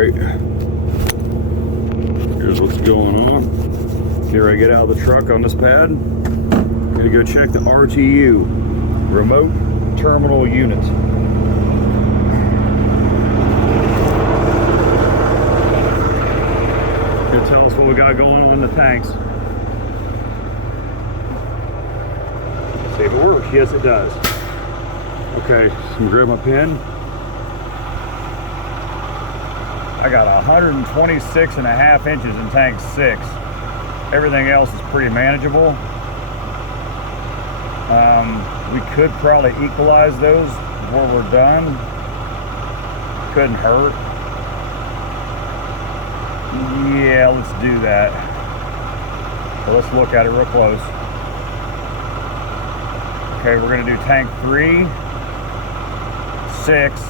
right, here's what's going on. Here I get out of the truck on this pad. I'm gonna go check the RTU, remote terminal unit. Gonna tell us what we got going on in the tanks. See if it works. Yes, it does. Okay, so I'm gonna grab my pen. I got 126.5 inches in tank 6. Everything else is pretty manageable. We could probably equalize those before we're done. Couldn't hurt. Yeah, let's do that. So let's look at it real close. Okay, we're gonna do tank 3, 6,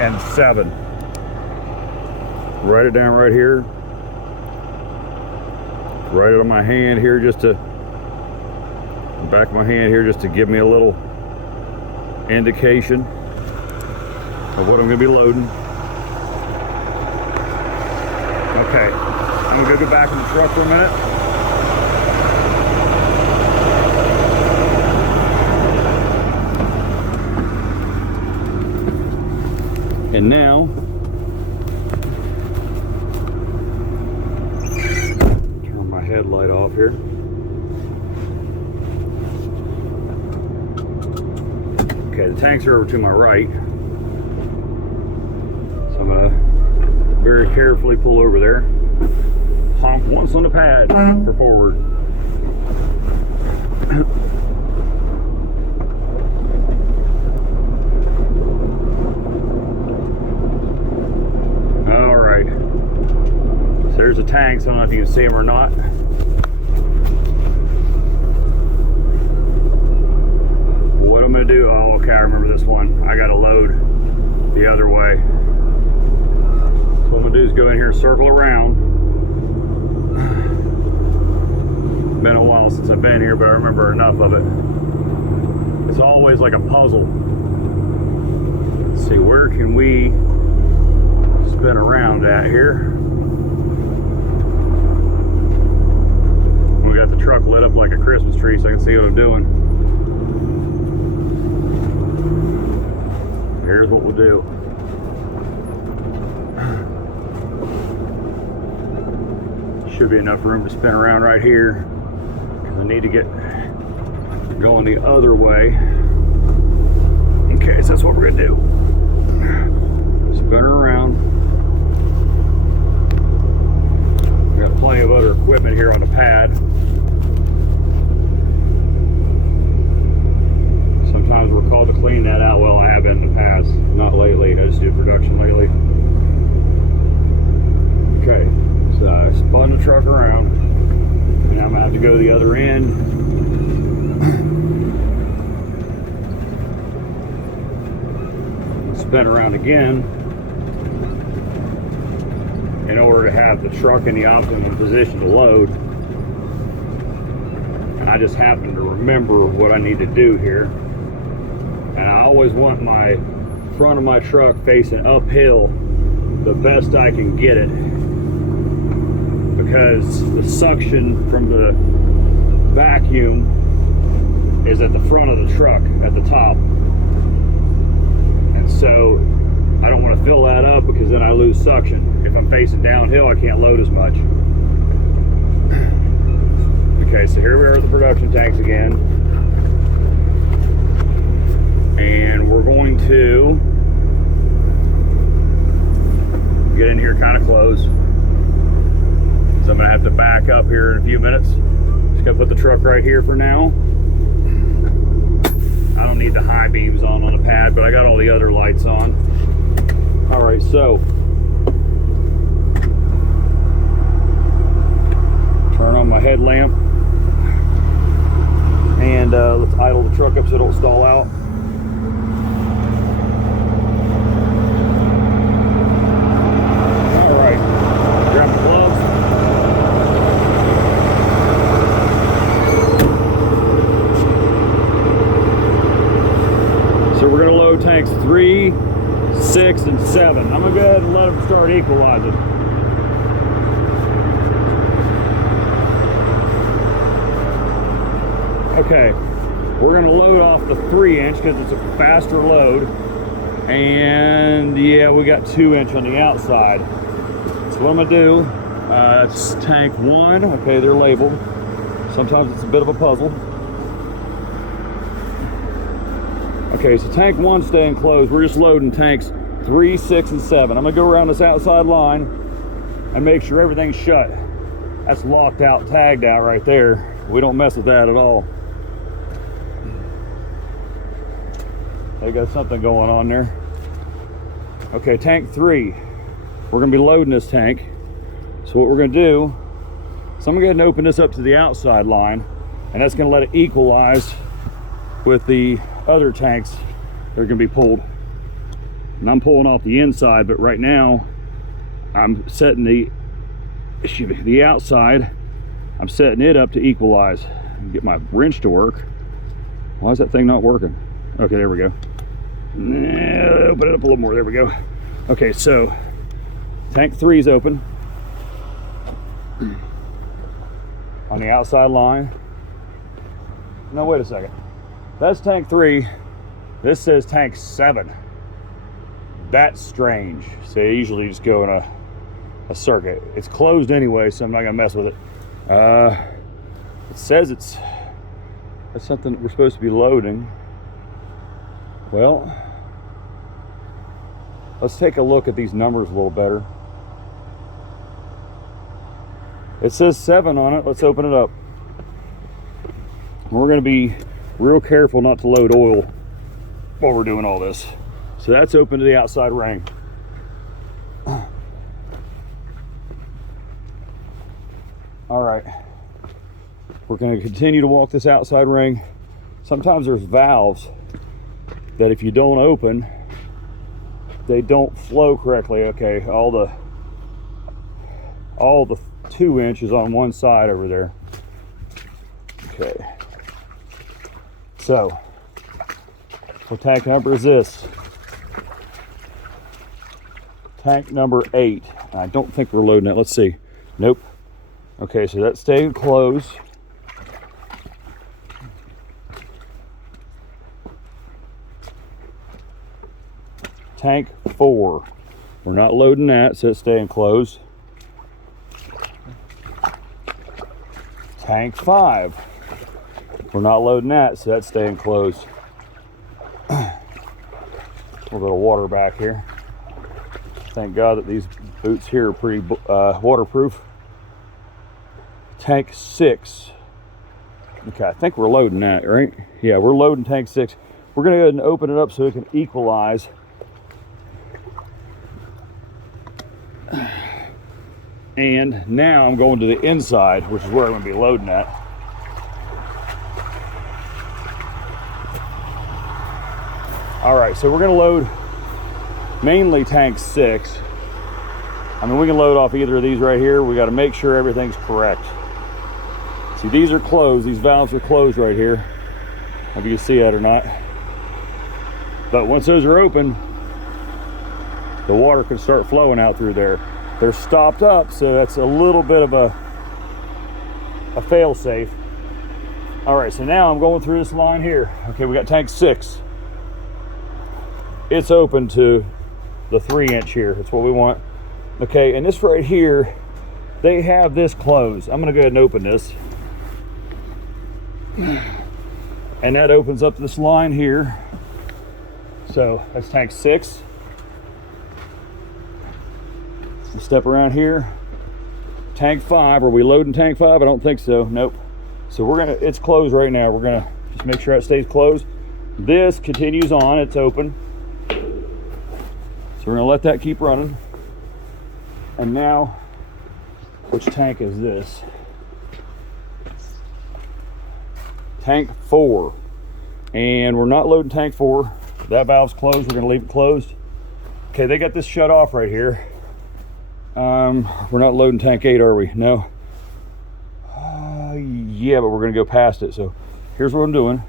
and 7. Write it down right here. Write it on my hand here, just to the back of my hand here, just to give me a little indication of what I'm gonna be loading. Okay, I'm gonna go back in the truck for a minute. And now, turn my headlight off here. Okay, the tanks are over to my right. So I'm gonna very carefully pull over there. Honk once on the pad for forward. There's the tanks. I don't know if you can see them or not. What I'm gonna do, oh okay, I remember this one. I gotta load the other way. So what I'm gonna do is go in here and circle around. Been a while since I've been here, but I remember enough of it. It's always like a puzzle. Let's see, where can we spin around at here? We got the truck lit up like a Christmas tree so I can see what I'm doing. Here's what we'll do. Should be enough room to spin around right here, because I need to get going the other way. Okay, so that's what we're gonna do. Spin her around. We got plenty of other equipment here on the pad. Sometimes we're called to clean that out. Well, I have been in the past, not lately. I just do production lately. Okay, so I spun the truck around. Now I'm gonna have to go to the other end. Spin around again in order to have the truck in the optimum position to load. And I just happen to remember what I need to do here. And I always want my front of my truck facing uphill the best I can get it, because the suction from the vacuum is at the front of the truck at the top, and so I don't want to fill that up, because then I lose suction. If I'm facing downhill, I can't load as much. Okay, so here we are at the production tanks again. And we're going to get in here kind of close. So I'm gonna have to back up here in a few minutes. Just gonna put the truck right here for now. I don't need the high beams on the pad, but I got all the other lights on. All right, so turn on my headlamp, and let's idle the truck up so it don't stall out. All right, grab the gloves. So we're gonna load tanks 3, 6, and 7. I'm gonna go ahead and let them start equalizing. Okay, we're gonna load off the 3-inch because it's a faster load. And yeah, we got 2-inch on the outside. So what I'm gonna do, it's tank 1. Okay, they're labeled. Sometimes it's a bit of a puzzle. Okay, so tank 1 staying closed. We're just loading tanks 3, 6, and 7. I'm gonna go around this outside line and make sure everything's shut. That's locked out, tagged out right there. We don't mess with that at all. They got something going on there. Okay, tank 3. We're gonna be loading this tank. So what we're gonna do, so I'm gonna go ahead and open this up to the outside line, and that's gonna let it equalize with the other tanks that are gonna be pulled. And I'm pulling off the inside, but right now I'm setting the outside, I'm setting it up to equalize. Get my wrench to work. Why is that thing not working? Okay, there we go. Open it up a little more, there we go. Okay, so tank 3 is open on the outside line. No, wait a second. That's tank 3. This says tank 7. That's strange. So you usually just go in a circuit. It's closed anyway, so I'm not gonna mess with it. It says that's something we're supposed to be loading. Well, let's take a look at these numbers a little better. It says 7 on it. Let's open it up. We're gonna be real careful not to load oil while we're doing all this. So that's open to the outside ring. All right, we're gonna continue to walk this outside ring. Sometimes there's valves that if you don't open, they don't flow correctly. Okay, all the 2 inches on one side over there. Okay, so what tank number is this? Tank number 8. I don't think we're loading it. Let's see. Nope. Okay, so that stayed closed. Tank 4. We're not loading that, so it's staying closed. Tank 5. We're not loading that, so that's staying closed. A little bit of water back here. Thank God that these boots here are pretty waterproof. Tank 6. Okay, I think we're loading that, right? Yeah, we're loading tank 6. We're gonna go ahead and open it up so it can equalize. And now I'm going to the inside, which is where I'm gonna be loading at. All right, so we're gonna load mainly tank 6. I mean, we can load off either of these right here. We gotta make sure everything's correct. See, these are closed. These valves are closed right here. If you can see that or not. But once those are open, the water can start flowing out through there. They're stopped up, so that's a little bit of a fail safe. All right, so now I'm going through this line here. Okay, we got tank 6. It's open to the 3-inch here. That's what we want. Okay, and this right here, they have this closed. I'm gonna go ahead and open this. And that opens up this line here. So that's tank 6. Step around here. Tank 5. Are we loading tank 5? I don't think so. Nope. So we're gonna, it's closed right now. We're gonna just make sure it stays closed. This continues on, it's open. So we're gonna let that keep running. And now, which tank is this? Tank 4. And we're not loading tank 4. That valve's closed, we're gonna leave it closed. Okay, they got this shut off right here. We're not loading tank 8, are we? No. Yeah, but we're gonna go past it. So here's what I'm doing.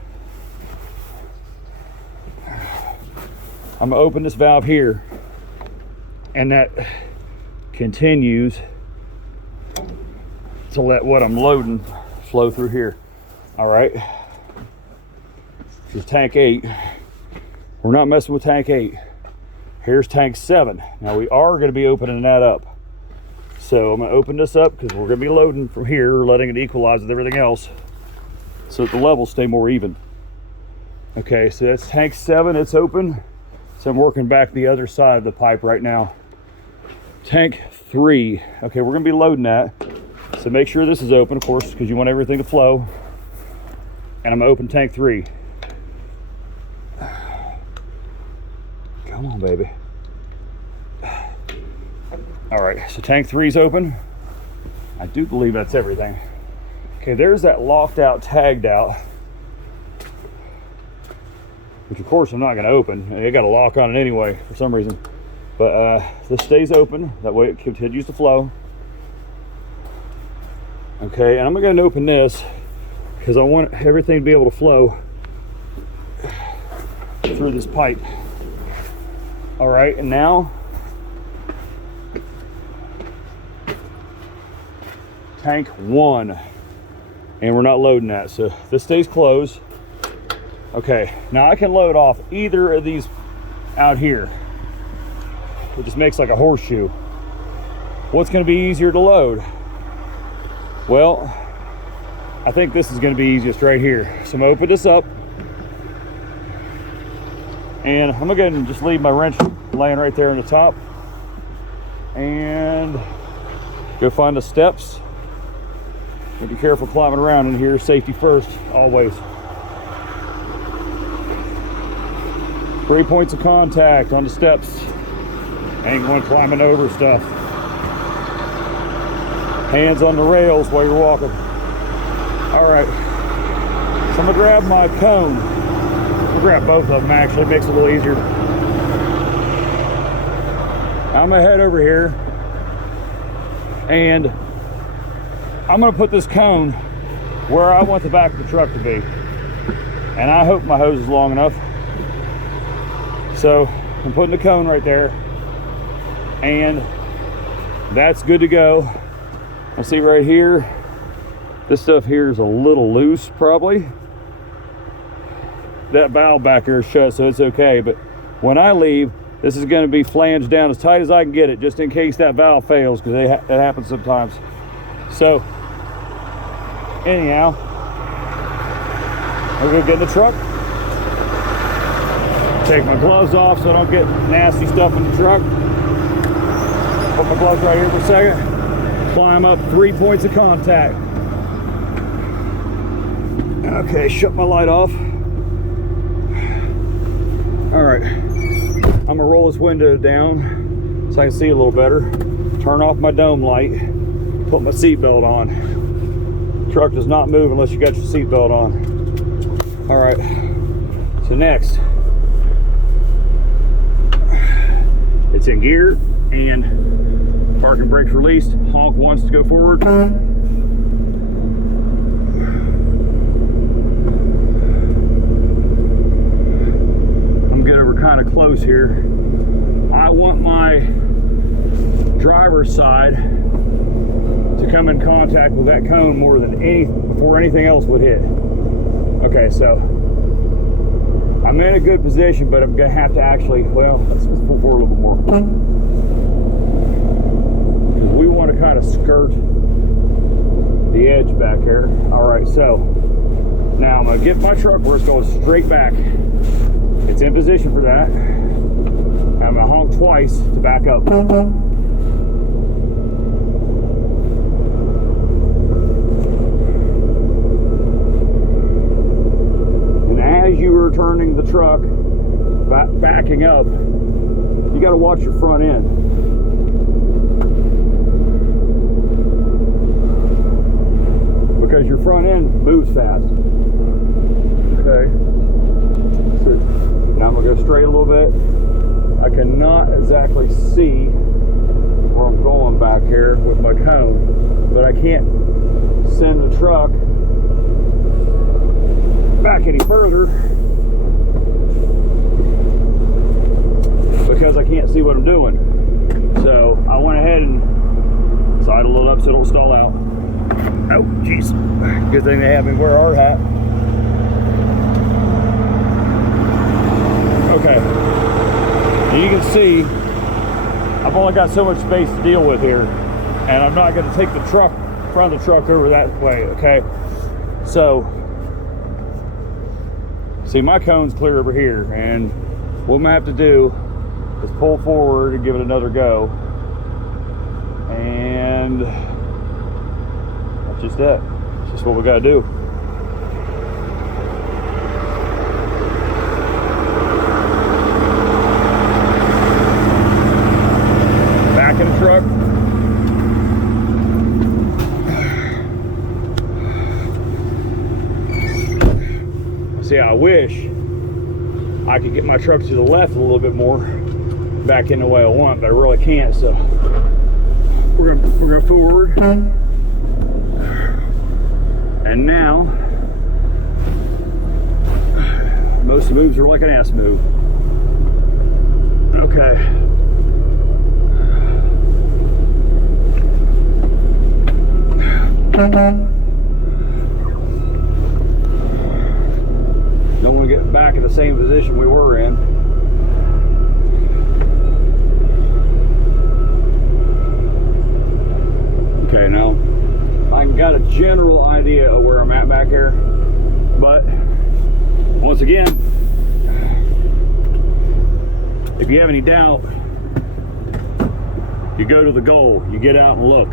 I'm gonna open this valve here, and that continues to let what I'm loading flow through here. All right, this is tank 8. We're not messing with tank 8. Here's tank 7. Now we are going to be opening that up. So I'm going to open this up because we're going to be loading from here, letting it equalize with everything else so that the levels stay more even. Okay, so that's tank 7, it's open. So I'm working back the other side of the pipe right now. Tank 3, okay, we're going to be loading that. So make sure this is open, of course, because you want everything to flow. And I'm going to open tank 3. Come on, baby. All right, so tank 3 is open. I do believe that's everything. Okay, there's that locked out, tagged out, which of course I'm not gonna open. I got a lock on it anyway for some reason. But this stays open, that way it continues to flow. Okay, and I'm gonna open this because I want everything to be able to flow through this pipe. All right, and now tank 1, and we're not loading that, so this stays closed. Okay, now I can load off either of these out here. It just makes like a horseshoe. What's going to be easier to load? Well, I think this is going to be easiest right here. So I'm going to open this up, and I'm going to go ahead and just leave my wrench laying right there on the top, and go find the steps. And be careful climbing around in here. Safety first, always. 3 points of contact on the steps. Ain't going climbing over stuff. Hands on the rails while you're walking. All right, so I'm gonna grab my cone. I'll grab both of them actually, makes it a little easier. I'm gonna head over here and I'm gonna put this cone where I want the back of the truck to be. And I hope my hose is long enough. So I'm putting the cone right there, and that's good to go. I'll see right here, this stuff here is a little loose probably. That valve back here is shut, so it's okay, but when I leave, this is going to be flanged down as tight as I can get it, just in case that valve fails, because it happens sometimes. So, anyhow, we're going to get in the truck. Take my gloves off so I don't get nasty stuff in the truck. Put my gloves right here for a second. Climb up 3 points of contact. Okay, shut my light off. All right, I'm gonna roll this window down so I can see a little better. Turn off my dome light, put my seatbelt on. Truck does not move unless you got your seatbelt on. All right, so next, it's in gear and parking brakes released. Honk wants to go forward. Kind of close here. I want my driver's side to come in contact with that cone more than before anything else would hit. Okay, so I'm in a good position, but I'm gonna have to actually, well, let's pull forward a little bit more. Because we want to kind of skirt the edge back here. All right, so now I'm gonna get my truck where it's going straight back. It's in position for that. I'm gonna honk twice to back up. And as you are turning the truck, backing up, you gotta watch your front end. Because your front end moves fast. Okay. Now I'm gonna go straight a little bit. I cannot exactly see where I'm going back here with my cone, but I can't send the truck back any further. see what I'm doing. So I went ahead and sidled it up so it'll stall out. Oh, jeez. Good thing they have me wear a hard hat. Okay. And you can see I've only got so much space to deal with here, and I'm not going to take the truck, front of the truck over that way, okay? So, see, my cone's clear over here, and what I'm going to have to do is pull forward and give it another go. And that's just it. It's just what we got to do. Back in the truck. See, I wish I could get my truck to the left a little bit more back in the way I want, but I really can't. So we're gonna forward, and now most moves are like an ass move. Okay. Don't want to get back in the same position we were in. Okay, now I got a general idea of where I'm at back here, but once again, if you have any doubt, you go to the goal, you get out and look.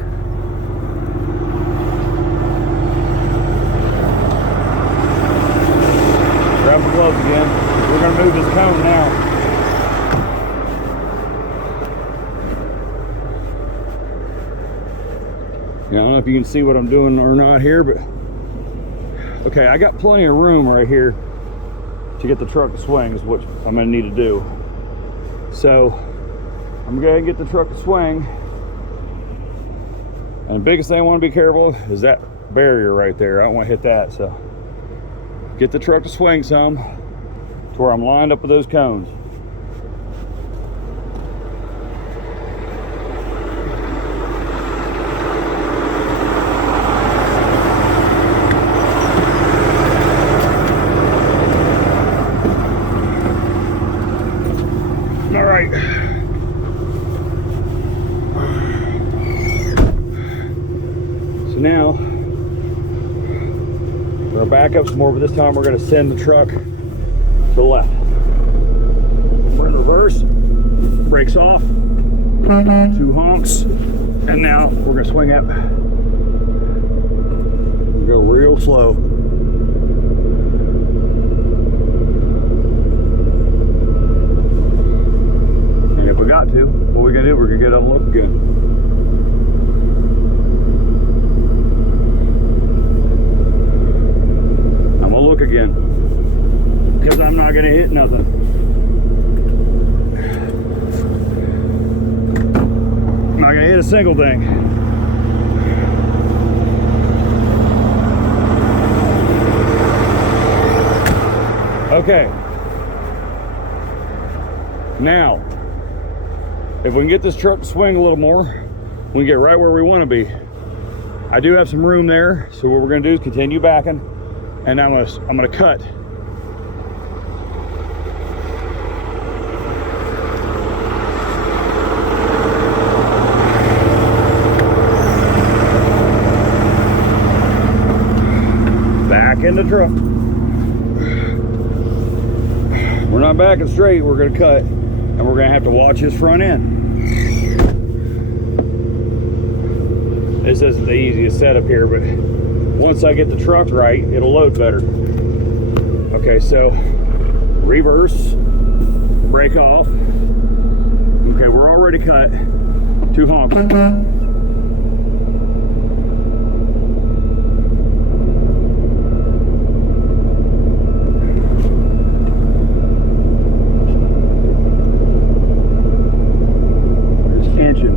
Grab the gloves again. We're going to move this cone now. Yeah, I don't know if you can see what I'm doing or not here, but okay, I got plenty of room right here to get the truck to swing, is what I'm going to need to do. So I'm going to get the truck to swing. And the biggest thing I want to be careful of is that barrier right there. I don't want to hit that. So get the truck to swing some to where I'm lined up with those cones. All right. So now we're gonna back up some more, but this time we're gonna send the truck to the left. We're in reverse, brakes off, 2 honks, and now we're gonna swing up. Go real slow. And if we got to, what we're gonna do, we're gonna get up and look again. Look again, because I'm not going to hit nothing. I'm not going to hit a single thing. Okay. Now, if we can get this truck to swing a little more, we can get right where we want to be. I do have some room there, so what we're going to do is continue backing. And I'm gonna cut. Back in the truck. We're not backing straight, we're gonna cut. And we're gonna have to watch his front end. This isn't the easiest setup here, but once I get the truck right, it'll load better. Okay, so reverse, brake off. Okay, we're already cut. 2 honks. There's tension.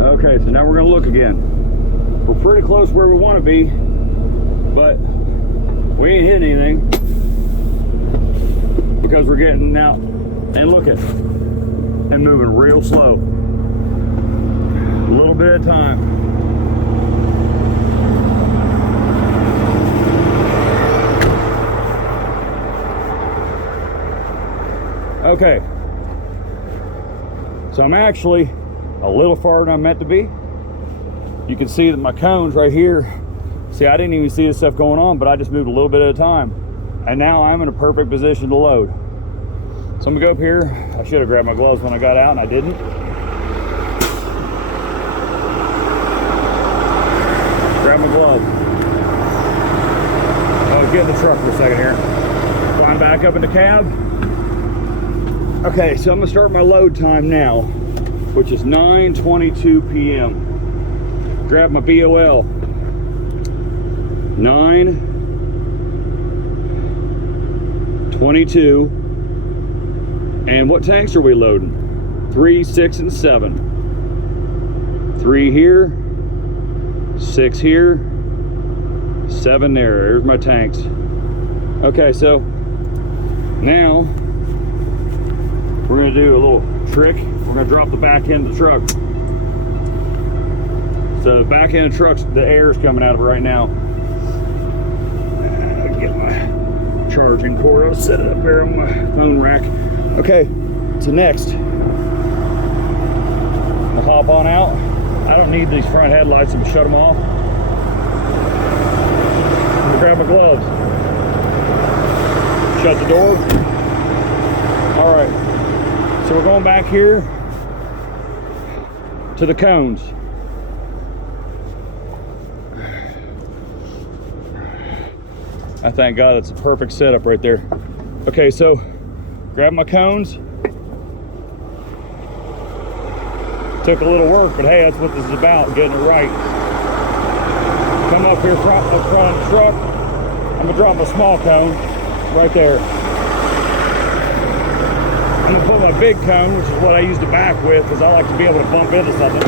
Okay, so now we're gonna look again. We're pretty close where we want to be, but we ain't hitting anything. because we're getting out and look at and moving real slow. A little bit at a time. Okay, so I'm actually a little farther than I'm meant to be. You can see that my cones right here, see, I didn't even see this stuff going on, but I just moved a little bit at a time. And now I'm in a perfect position to load. So I'm gonna go up here. I should have grabbed my gloves when I got out and I didn't. Grab my glove. I'll get in the truck for a second here. Climb back up in the cab. Okay, so I'm gonna start my load time now, which is 9:22 p.m. Grab my BOL. 9:22. And what tanks are we loading? 3, 6, and 7. 3 here, 6 here, 7 there. There's my tanks. Okay, so now we're gonna do a little trick. We're gonna drop the back end of the truck. So back end of the truck, the air is coming out of it right now. Get my charging cord. I'll set it up there on my phone rack. Okay, so next, I'll hop on out. I don't need these front headlights, so I'm gonna shut them off. I'm gonna grab my gloves. Shut the door. All right. So we're going back here to the cones. I thank God it's a perfect setup right there. Okay, so grab my cones. Took a little work, but hey, that's what this is about, getting it right. Come up here up front of the truck. I'm gonna drop a small cone right there. I'm gonna put my big cone, which is what I use the back with, because I like to be able to bump into something.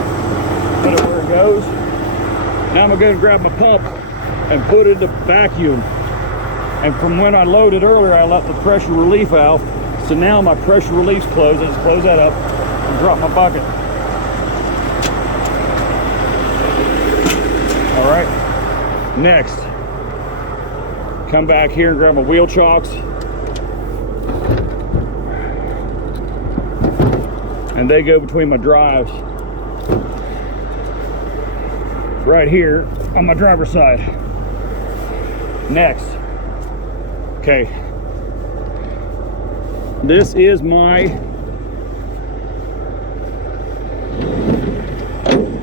Put it where it goes. Now I'm gonna go and grab my pump and put it in the vacuum. And from when I loaded earlier, I let the pressure relief valve. So now my pressure relief's closed. I just close that up and drop my bucket. All right, next, come back here and grab my wheel chocks. And they go between my drives. Right here on my driver's side. Next. Okay. This is my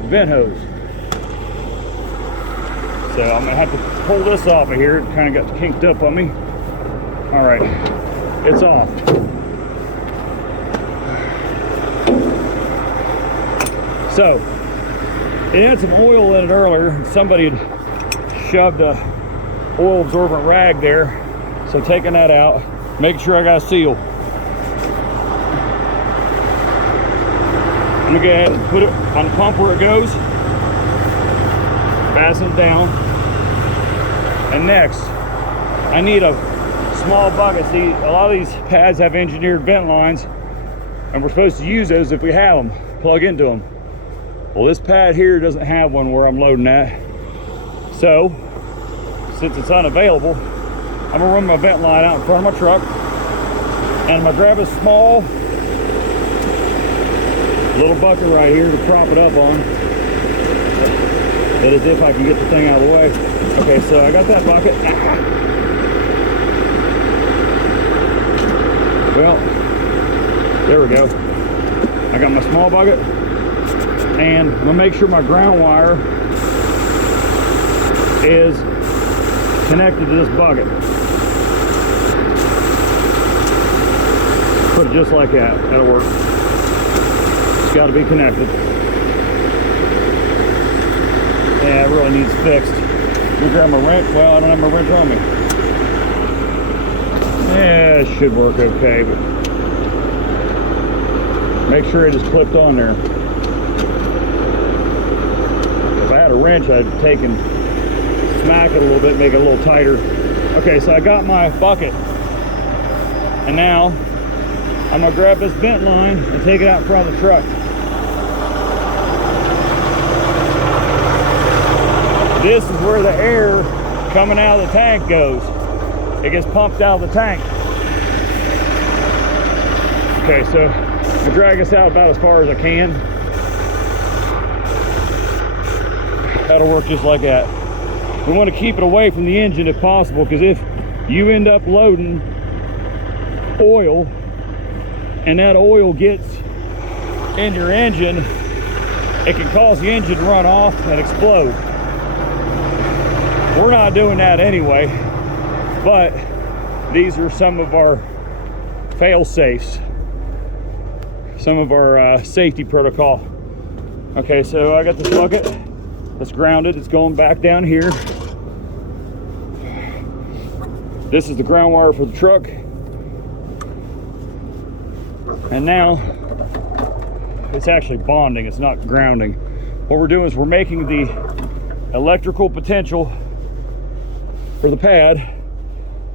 vent hose. So I'm gonna have to pull this off of here. It kind of got kinked up on me. All right, it's off. So, it had some oil in it earlier. Somebody had shoved a oil absorbent rag there. So taking that out, making sure I got a seal. I'm gonna go ahead and put it on the pump where it goes. Fasten it down. And next, I need a small bucket. See, a lot of these pads have engineered vent lines, and we're supposed to use those if we have them, plug into them. Well, this pad here doesn't have one where I'm loading at. So, since it's unavailable, I'm gonna run my vent line out in front of my truck, and I'm gonna grab a small little bucket right here to prop it up on. That is if I can get the thing out of the way. Okay, so I got that bucket. Well, there we go. I got my small bucket, and I'm gonna make sure my ground wire is connected to this bucket. Put it just like that. That'll work. It's got to be connected. Yeah, it really needs fixed. Let me grab my wrench. Well, I don't have my wrench on me. Yeah, it should work okay, but make sure it is clipped on there. If I had a wrench, I'd take and smack it a little bit, make it a little tighter. Okay, so I got my bucket And now I'm gonna grab this vent line and take it out in front of the truck. This is where the air coming out of the tank goes. It gets pumped out of the tank. Okay, so I'll drag this out about as far as I can. That'll work just like that. We want to keep it away from the engine if possible, because if you end up loading oil and that oil gets in your engine, it can cause the engine to run off and explode. We're not doing that anyway, but these are some of our fail-safes, some of our safety protocol. Okay, so I got this bucket that's grounded. It's going back down here. This is the ground wire for the truck. And now it's actually bonding, it's not grounding. What we're doing is we're making the electrical potential for the pad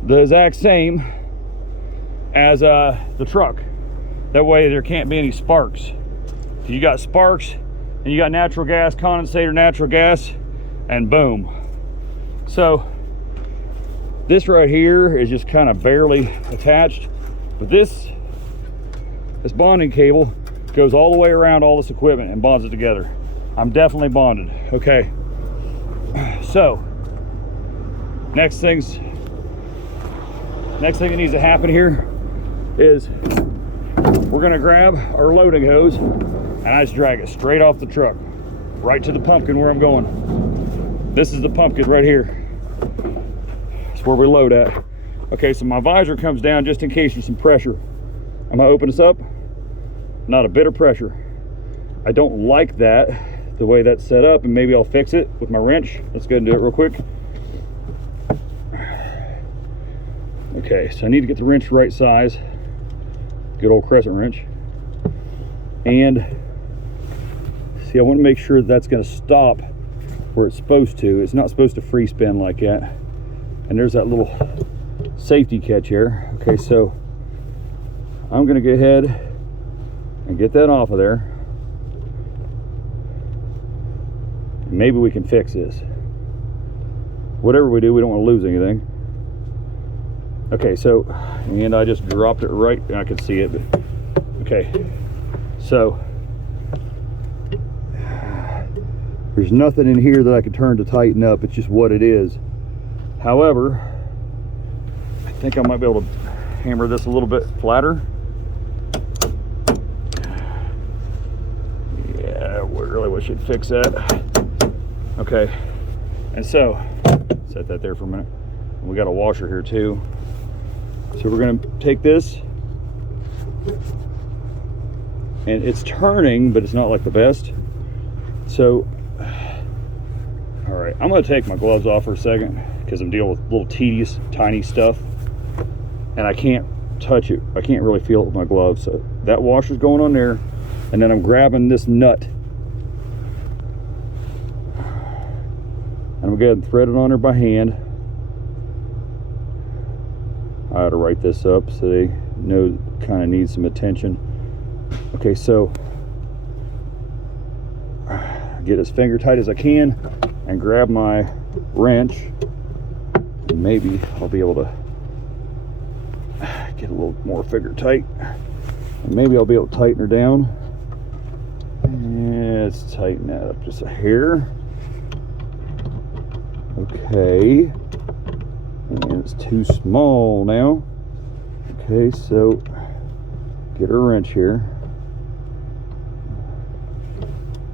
the exact same as the truck. That way there can't be any sparks. If you got sparks and you got natural gas, condensator natural gas, and boom. So this right here is just kind of barely attached, but this bonding cable goes all the way around all this equipment and bonds it together. I'm definitely bonded. Okay, so next thing that needs to happen here is we're gonna grab our loading hose and I just drag it straight off the truck right to the pumpkin where I'm going. This is the pumpkin right here. It's where we load at. Okay, so my visor comes down just in case there's some pressure. I'm gonna open this up. Not a bit of pressure. I don't like that, the way that's set up, and maybe I'll fix it with my wrench. Let's go and do it real quick. Okay, so I need to get the wrench right size. Good old crescent wrench. And see, I want to make sure that's going to stop where it's supposed to. It's not supposed to free spin like that. And there's that little safety catch here. Okay, so I'm going to go ahead and get that off of there. Maybe we can fix this. Whatever we do, we don't want to lose anything. Okay, so, and I just dropped it right, I can see it, but okay. So there's nothing in here that I can turn to tighten up. It's just what it is. However, I think I might be able to hammer this a little bit flatter. Yeah, I really wish I'd fix that. Okay, and so set that there for a minute. We got a washer here too. So we're going to take this, and it's turning, but it's not like the best. So, all right, I'm going to take my gloves off for a second because I'm dealing with little tedious, tiny stuff, and I can't touch it. I can't really feel it with my gloves. So that washer's going on there, and then I'm grabbing this nut. And I'm going to go ahead and thread it on there by hand. I ought to write this up so they know it kind of needs some attention. Okay, so get as finger tight as I can and grab my wrench, and maybe I'll be able to get a little more finger tight, and maybe I'll be able to tighten her down. And let's tighten that up just a hair. Okay, and it's too small now. Okay, so get a wrench here.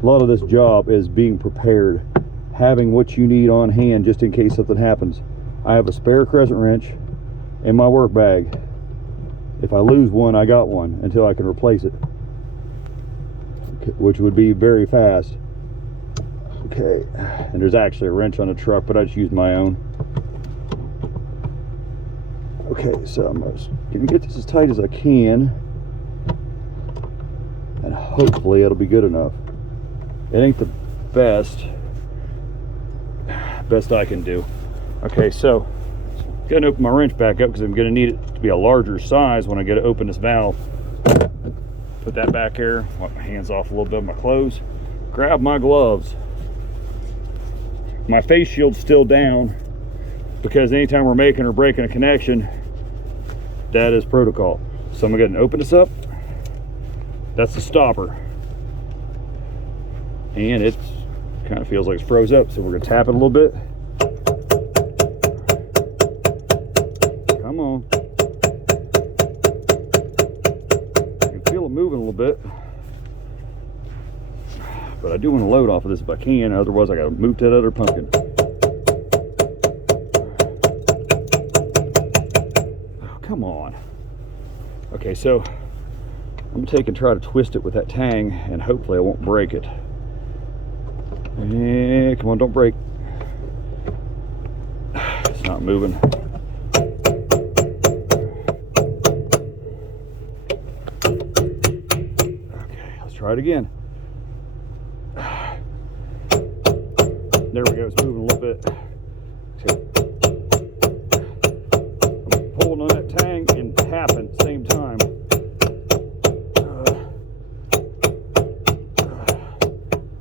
A lot of this job is being prepared, having what you need on hand just in case something happens. I have a spare crescent wrench in my work bag. If I lose one, I got one until I can replace it, which would be very fast. Okay, and there's actually a wrench on the truck, but I just used my own. Okay, so I'm going to get this as tight as I can, and hopefully it'll be good enough. It ain't the best I can do. Okay, so Go ahead and open my wrench back up because I'm going to need it to be a larger size when I get to open this valve. Put that back here, wipe my hands off a little bit of my clothes, grab my gloves. My face shield's still down because anytime we're making or breaking a connection, that is protocol. So I'm gonna go ahead and open this up. That's the stopper. And it kind of feels like it's froze up, so we're gonna tap it a little bit. Come on. You can feel it moving a little bit. But I do want to load off of this if I can, otherwise I gotta move to that other pumpkin. Oh, come on. Okay, so I'm gonna take and try to twist it with that tang, and hopefully I won't break it. And come on, don't break. It's not moving. Okay, let's try it again. There we go, it's moving a little bit. I'm pulling on that tang and tapping at the same time.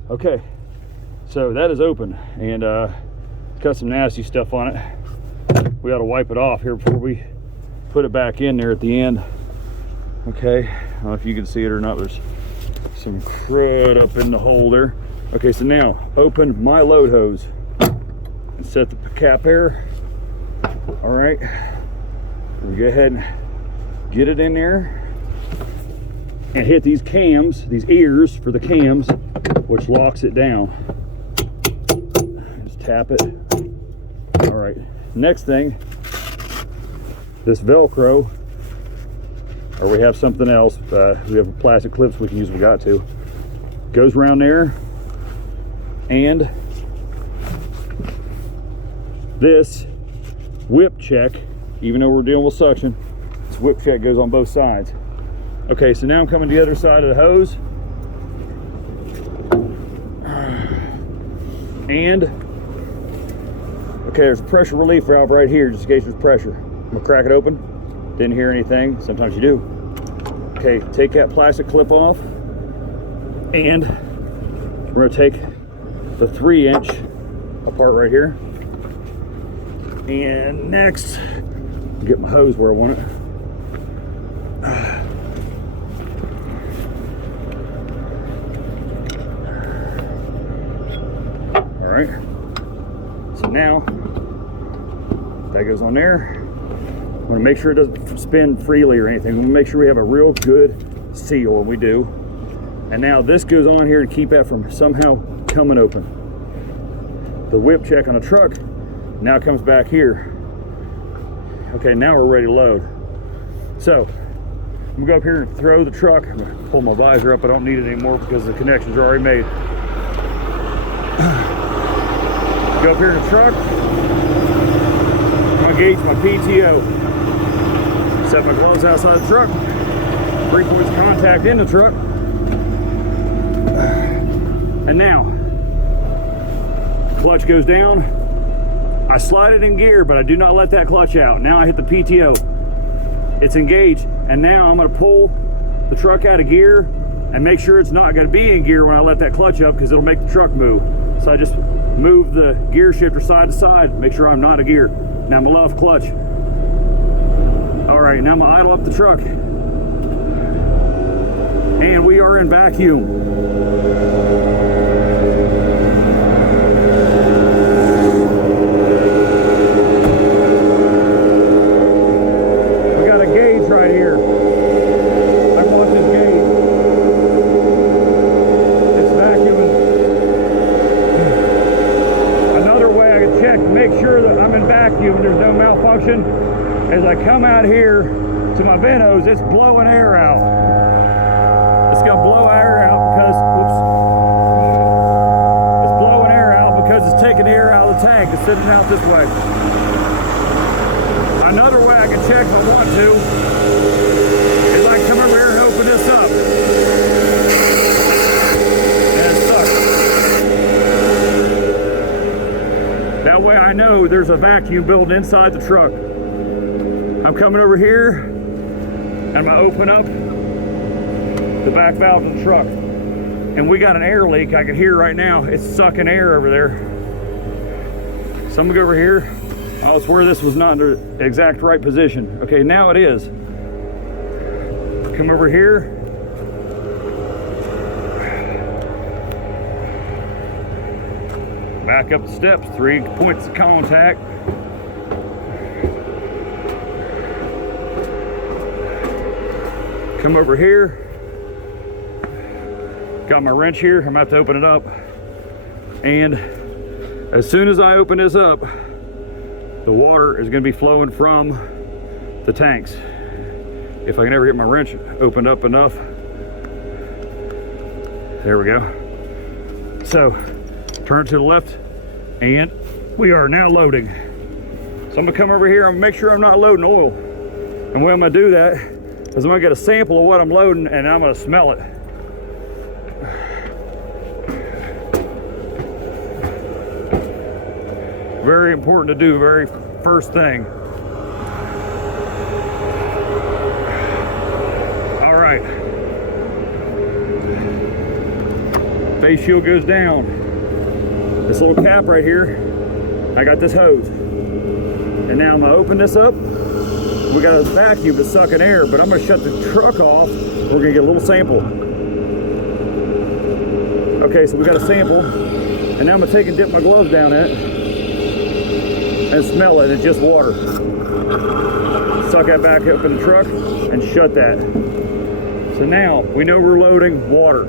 Okay, so that is open, and it's got some nasty stuff on it. We ought to wipe it off here before we put it back in there at the end. Okay, I don't know if you can see it or not, there's some crud up in the hole there. Okay, so now open my load hose and set the cap there. All right, we go ahead and get it in there and hit these cams, these ears for the cams, which locks it down. Just tap it. All right, next thing, this Velcro, or we have something else. We have plastic clips we can use if we got to. Goes around there. And this whip check, even though we're dealing with suction, this whip check goes on both sides. Okay, so now I'm coming to the other side of the hose. And, okay, there's a pressure relief valve right here, just in case there's pressure. I'm gonna crack it open. Didn't hear anything, sometimes you do. Okay, take that plastic clip off. And we're gonna take the 3-inch apart right here. And next, get my hose where I want it. All right, so now that goes on there. I want to make sure it doesn't spin freely or anything. We want to make sure we have a real good seal, and we do. And now this goes on here to keep that from somehow coming open. The whip check on a truck now comes back here. Okay, now we're ready to load. So I'm gonna go up here and throw the truck. I'm gonna pull my visor up. I don't need it anymore because the connections are already made. Go up here in the truck. I'm gonna gauge my PTO. Set my gloves outside the truck. 3 points of contact in the truck. And now, clutch goes down. I slide it in gear, but I do not let that clutch out. Now I hit the PTO. It's engaged, and now I'm gonna pull the truck out of gear and make sure it's not gonna be in gear when I let that clutch up, because it'll make the truck move. So I just move the gear shifter side to side, make sure I'm not a gear. Now I'm gonna let off clutch. All right, now I'm gonna idle up the truck. And we are in vacuum. There's no malfunction. As I come out here to my vent hose, it's blowing air out. It's gonna blow air out because, whoops. It's blowing air out because it's taking the air out of the tank. It's sitting out this way. Another way I can check if I want to is I can come over here and open this up. And it sucks. That way I know there's a vacuum built inside the truck. I'm coming over here and I'm gonna open up the back valve of the truck. And we got an air leak, I can hear right now. It's sucking air over there. So I'm gonna go over here. I swear this was not in the exact right position. Okay, now it is. Come over here. Back up the steps, 3 points of contact. Come over here. Got my wrench here, I'm gonna have to open it up. And as soon as I open this up, the water is gonna be flowing from the tanks. If I can ever get my wrench opened up enough. There we go. So, turn to the left, and we are now loading. So I'm gonna come over here and make sure I'm not loading oil. And the way I'm gonna do that is I'm gonna get a sample of what I'm loading and I'm gonna smell it. Very important to do, very first thing. All right. Face shield goes down. This little cap right here, I got this hose. And now I'm gonna open this up. We got a vacuum that's sucking air, but I'm gonna shut the truck off. We're gonna get a little sample. Okay, so we got a sample. And now I'm gonna take and dip my gloves down in it and smell it. It's just water. Suck that back up in the truck and shut that. So now we know we're loading water.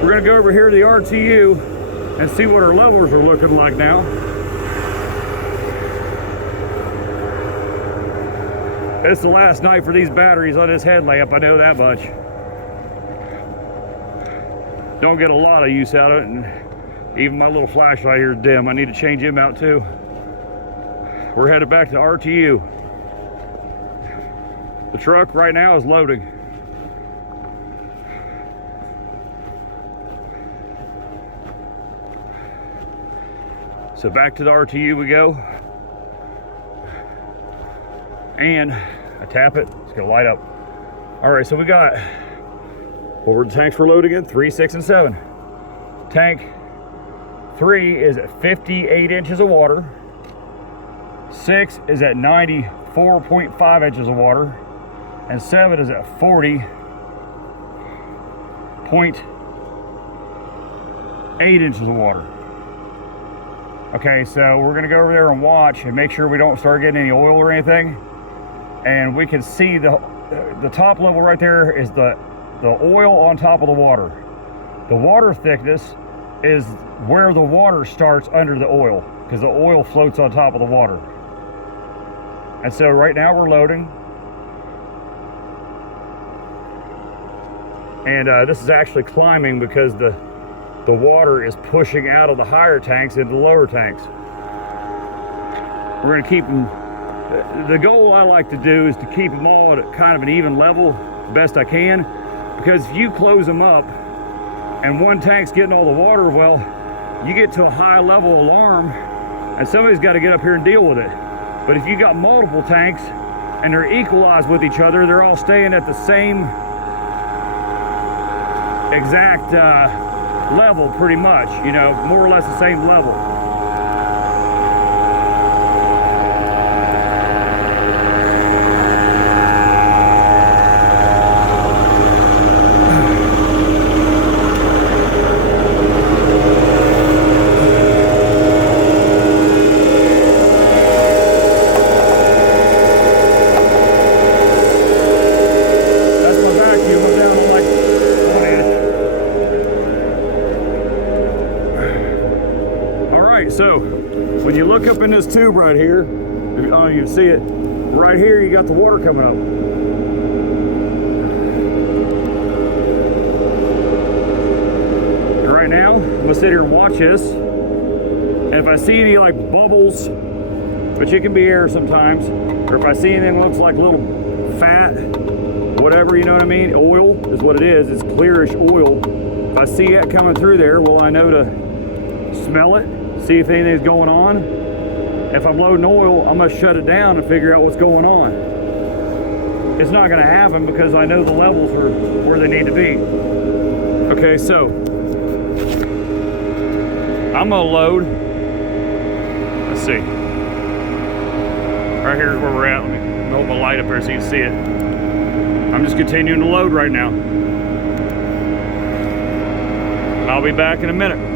We're gonna go over here to the RTU and see what our levels are looking like now. It's the last night for these batteries on this headlamp, I know that much. Don't get a lot of use out of it, and even my little flashlight here is dim. I need to change him out too. We're headed back to RTU. The truck right now is loading. So back to the RTU we go. And I tap it, it's gonna light up. All right, so we got, what were the tanks we're loading in? 3, 6, and 7. Tank 3 is at 58 inches of water. 6 is at 94.5 inches of water. And 7 is at 40.8 inches of water. Okay, so we're gonna go over there and watch and make sure we don't start getting any oil or anything. And we can see the top level right there is the oil on top of the water. The water thickness is where the water starts under the oil, because the oil floats on top of the water. And so right now we're loading. And this is actually climbing because the water is pushing out of the higher tanks into the lower tanks. We're gonna keep them, the goal I like to do is to keep them all at kind of an even level, best I can, because if you close them up and one tank's getting all the water, well, you get to a high level alarm and somebody's got to get up here and deal with it. But if you got multiple tanks and they're equalized with each other, they're all staying at the same exact level pretty much, you know, more or less the same level. So when you look up in this tube right here, I don't know if you can see it, right here you got the water coming up. And right now, I'm gonna sit here and watch this. And if I see any like bubbles, which it can be air sometimes, or if I see anything that looks like little fat, whatever, you know what I mean? Oil is what it is, it's clearish oil. If I see it coming through there, well, I know to smell it, see if anything's going on. if I'm loading oil, I'm gonna shut it down and figure out what's going on. It's not gonna happen because I know the levels are where they need to be. Okay, so I'm gonna load. Let's see. Right here's where we're at. Let me hold my light up there so you can see it. I'm just continuing to load right now. I'll be back in a minute.